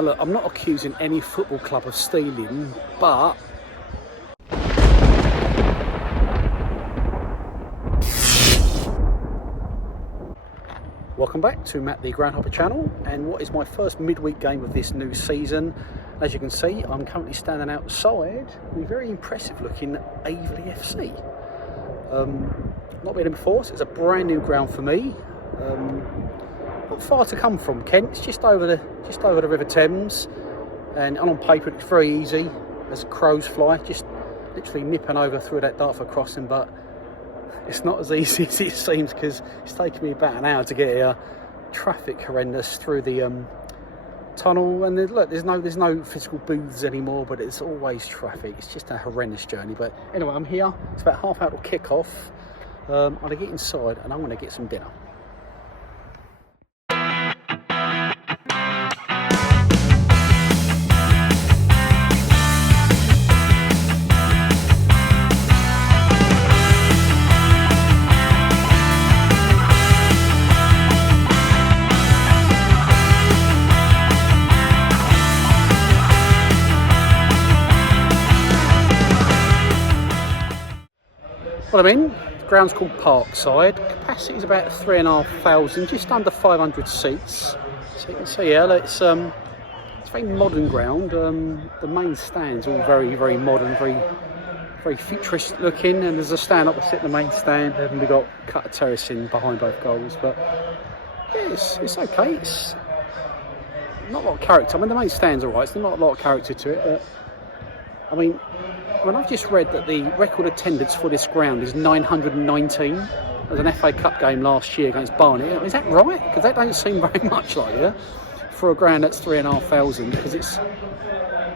Now look, I'm not accusing any football club of stealing, but welcome back to Matt the Groundhopper channel, and what is my first midweek game of this new season. As you can see, I'm currently standing outside the very impressive looking Aveley FC. Not been in before, so it's a brand new ground for me. Not far to come from Kent. It's just over the River Thames, and on paper it's very easy as crows fly, just literally nipping over through that Dartford crossing, but it's not as easy as it seems because it's taken me about an hour to get here. Traffic horrendous through the tunnel, and there's no physical booths anymore, but it's always traffic. It's just a horrendous journey. But anyway, I'm here. It's about half hour to kick off. I'm going to get inside and I'm going to get some dinner. Well, I'm in. The ground's called Parkside. Capacity is about 3,500, just under 500 seats. So you can see here, it's a very modern ground. The main stand's all very, very modern, very futuristic looking, and there's a stand opposite the main stand, and we've got cut terracing behind both goals. But yeah, it's okay. It's not a lot of character. I mean, the main stand's alright. There's not a lot of character to it, but I mean, I've just read that the record attendance for this ground is 919. There was an FA Cup game last year against Barnet. Is that right? Because that don't seem very much like it for a ground that's 3,500. Because it's,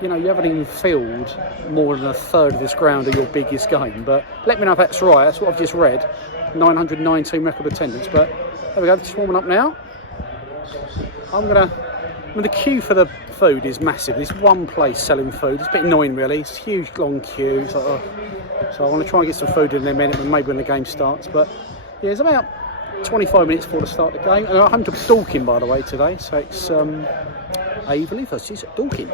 you haven't even filled more than a third of this ground of your biggest game. But let me know if that's right. That's what I've just read. 919 record attendance. But there we go. Just warming up now. The queue for the food is massive. There's one place selling food. It's a bit annoying, really. It's a huge, long queue. It's like, so I want to try and get some food in a minute, and maybe when the game starts. But yeah, it's about 25 minutes before the start of the game. And I'm home to Dorking, by the way, today. So it's Aveley versus Dorking.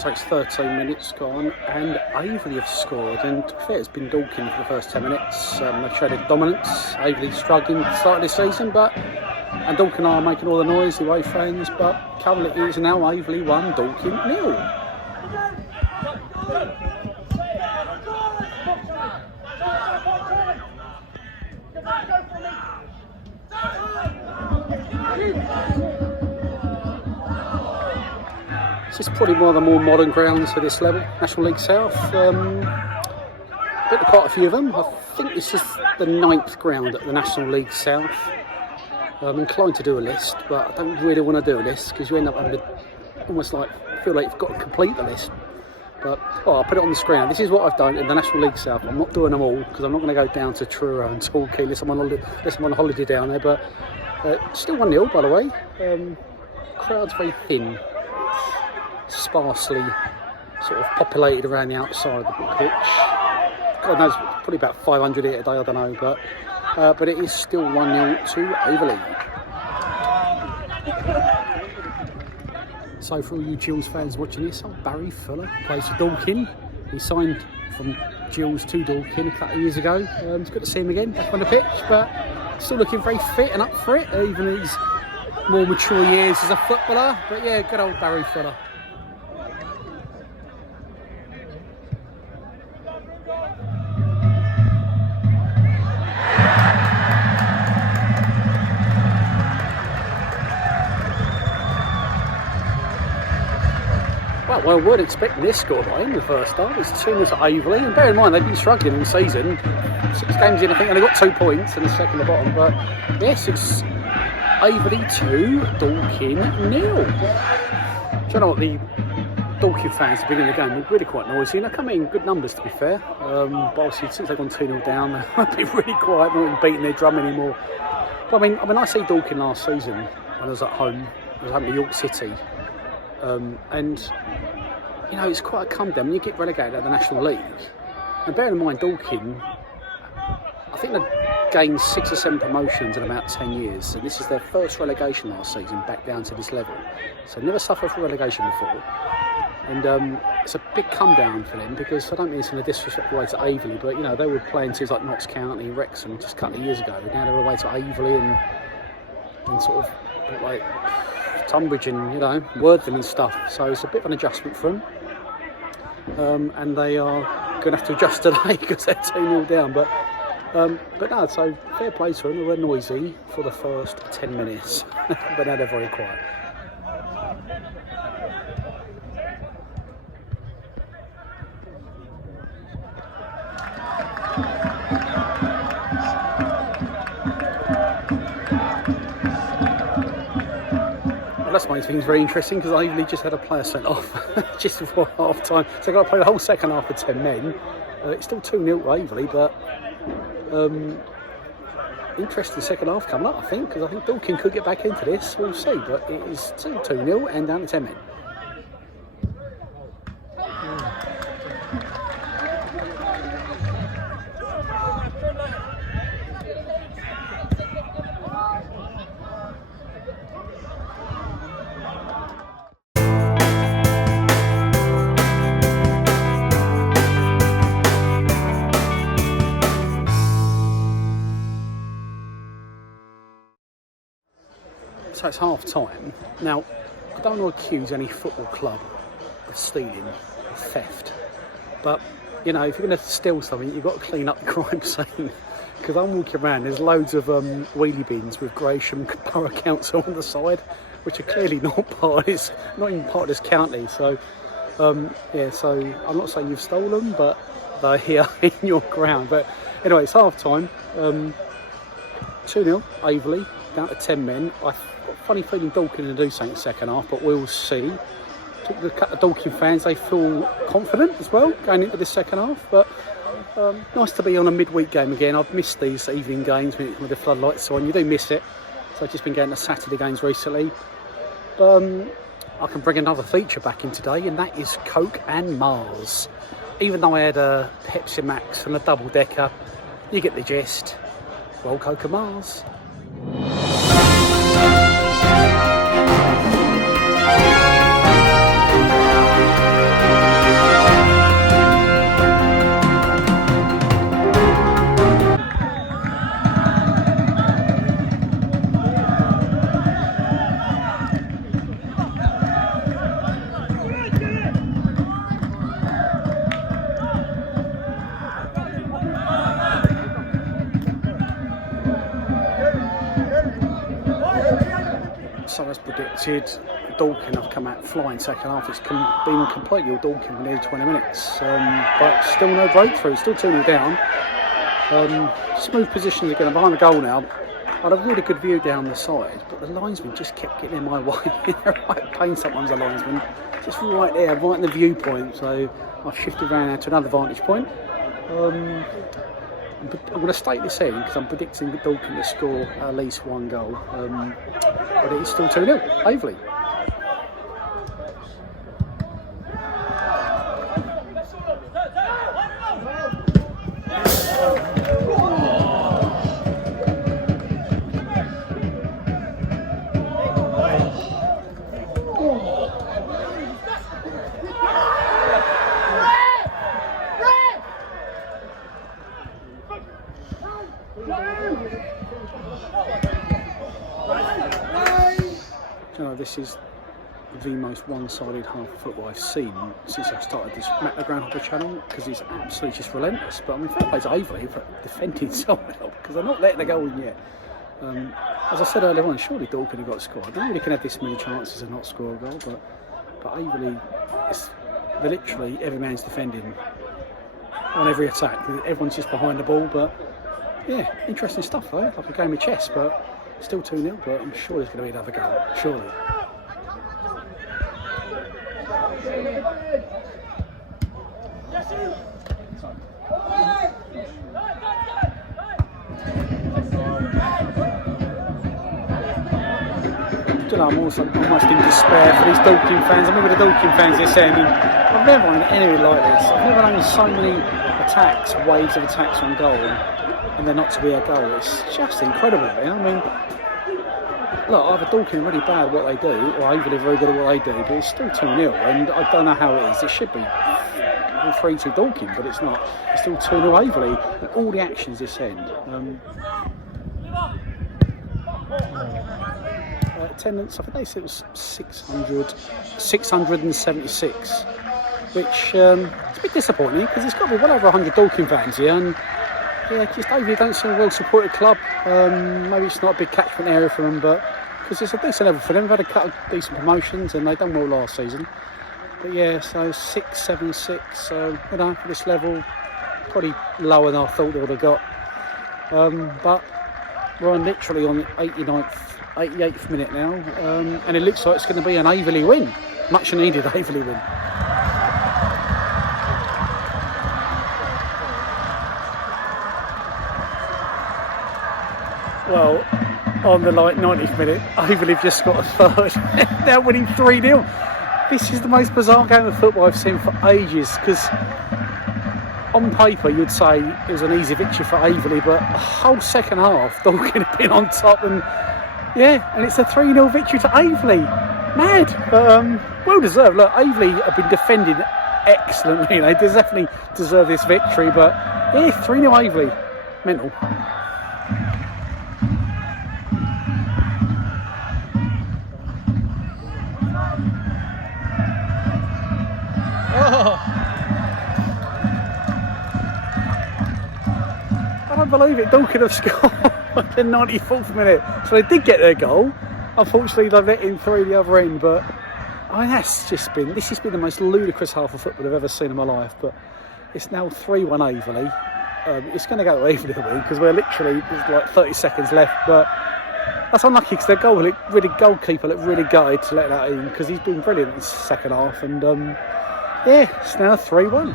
So it's 13 minutes gone, and Aveley have scored, and to be fair, it's been Dorking for the first 10 minutes. They've showed dominance. Aveley struggling at the start of this season, and Dorking are making all the noise, the away fans, but currently it is now Aveley 1, Dorking 0. This is probably one of the more modern grounds for this level, National League South. Been to quite a few of them. I think this is the 9th ground at the National League South. I'm inclined to do a list, but I don't really want to do a list because you end up having to almost feel like you've got to complete the list. But I'll put it on the screen. This is what I've done in the National League South. I'm not doing them all because I'm not going to go down to Truro and Torquay unless I'm on holiday down there. But still 1-0, by the way. Crowd's very thin. Sparsely sort of populated around the outside of the pitch. God knows, probably about 500 here today, I don't know, but it is still 1-0 to Aveley. So for all you Gills fans watching this, Barry Fuller plays for Dorking. He signed from Gills to Dorking a couple of years ago. It's good to see him again back on the pitch, but still looking very fit and up for it, even in his more mature years as a footballer. But yeah, good old Barry Fuller. Well, I weren't expecting this scoreline in the first half. It's 2-0 to Aveley, and bear in mind they've been struggling all season. 6 games in, I think, only got 2 points and a second at the bottom. But yes, it's Aveley 2, Dorking 0. Do you know what, the Dorking fans at the beginning of the game were really quite noisy, and they come in good numbers to be fair, but obviously since they've gone 2-0 down, they've been really quiet, not even beating their drum anymore. But I mean, I see Dorking last season when I was at home. I was home at York City, and you know, it's quite a come down when you get relegated out of the National League. And bearing in mind, Dorking, I think they've gained 6 or 7 promotions in about 10 years, and this is their first relegation last season back down to this level. So never suffered from relegation before. And it's a big come down for them, because I don't mean it's in a disrespectful way to Aveley, but you know, they were playing teams like Notts County, Wrexham just a couple of years ago. Now they're away to Aveley and sort of like Tunbridge and, you know, Worthing and stuff. So it's a bit of an adjustment for them, and they are going to have to adjust today because they're 2-0 down. But no, so fair play to them. They were noisy for the first 10 minutes, but now they're very quiet. Well, that's makes things very interesting, because Aveley just had a player sent off just before half time. So they've got to play the whole second half with 10 men. It's still 2-0 to Aveley, but interesting second half coming up, I think, because I think Dorking could get back into this. We'll see, but it is still 2-0 and down to 10 men. So it's half time. Now, I don't want to accuse any football club of stealing, or theft, but you know, if you're going to steal something, you've got to clean up the crime scene. Because I'm walking around, there's loads of wheelie bins with Gresham Borough Council on the side, which are clearly not even part of this county. So yeah, so I'm not saying you've stolen, but they're here in your ground. But anyway, it's half time. 2-0 Aveley, down to 10 men. I've got a funny feeling Dorking to do something second half, but we'll see. Talking to a couple of Dorking fans, they feel confident as well going into this second half. But nice to be on a midweek game again. I've missed these evening games with the floodlights on. You do miss it. So I've just been getting to Saturday games recently. I can bring another feature back in today, and that is Coke and Mars. Even though I had a Pepsi Max and a double decker, you get the gist. Well, Coke and Mars. So as predicted, Dorking have come out flying second half. It's been completely all Dorking for nearly 20 minutes, but still no breakthrough, still 2-0 down. Smooth positions again, I'm behind the goal now. I had a really good view down the side, but the linesman just kept getting in my way. Right, pain sometimes the linesman, just right there, right in the viewpoint. So I've shifted around now to another vantage point. I'm going to state this in because I'm predicting Dorking to score at least one goal, but it is still 2-0, Aveley. You know, this is the most one-sided half of football I've seen since I started this Matt the Groundhopper channel, because it's absolutely just relentless. But I mean, fair play to Aveley for defending so well, because they're not letting the goal in yet. As I said earlier on, surely Dorking have got to score. I don't really can have this many chances and not score a goal, but Aveley, they're literally every man's defending on every attack. Everyone's just behind the ball, but yeah, interesting stuff though, like a game of chess. But Still 2-0, but I'm sure there's going to be another goal. Surely. I don't know, I'm almost in despair for these Dorking fans. I remember the Dorking fans this end, and I've never known anything like this. I've never known so many attacks, waves of attacks on goal, and they're not to be a goal. It's just incredible. You know? I mean, look, either Dorking are really bad at what they do, or Aveley are very good at what they do, but it's still 2-0, and I don't know how it is. It should be 3-2 Dorking, but it's not. It's still 2-0 Aveley, and all the actions this end. Attendance, I think they said it was 676, which it's a bit disappointing because there's got to be well over 100 Dorking fans here, and yeah, just Aveley don't seem a well-supported club. Maybe it's not a big catchment area for them, but because it's a decent level for them. They've had a couple of decent promotions and they've done well last season. But yeah, so 676, you know, for this level, probably lower than I thought they would have got. But we're literally on the 88th minute now, and it looks like it's going to be an Aveley win, much needed Aveley win. Well, on the 90th minute, Aveley have just got a third. They're winning 3-0. This is the most bizarre game of football I've seen for ages, because on paper you'd say it was an easy victory for Aveley, but a whole second half Dorking have been on top, and yeah, and it's a 3-0 victory to Aveley. Mad, but well deserved. Look, Aveley have been defending excellently. They definitely deserve this victory, but yeah, 3-0 Aveley. Mental. I don't believe it. Dorking have scored at the 94th minute, so they did get their goal. Unfortunately, they let in 3 the other end, but I mean, this has been the most ludicrous half of football I've ever seen in my life. But it's now 3-1 Aveley. It's going to go to Aveley the win because there's like 30 seconds left, but that's unlucky because their goalkeeper looked really gutted to let that in because he's been brilliant in the second half, and yeah, it's now 3-1.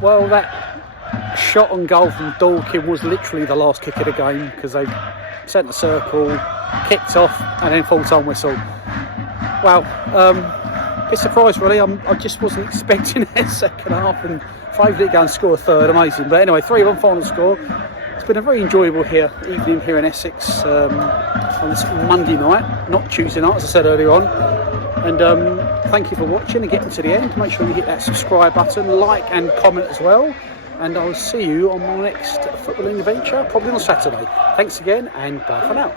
Well, that shot on goal from Dorking was literally the last kick of the game because they sent the circle, kicked off, and then full-time whistle. Wow, bit surprised really. I just wasn't expecting their second half, and for Aveley to go and score a third, amazing. But anyway, 3-1 final score. It's been a very enjoyable evening here in Essex on this Monday night, not Tuesday night, as I said earlier on. And thank you for watching and getting to the end. Make sure you hit that subscribe button, like and comment as well. And I'll see you on my next footballing adventure, probably on Saturday. Thanks again, and bye for now.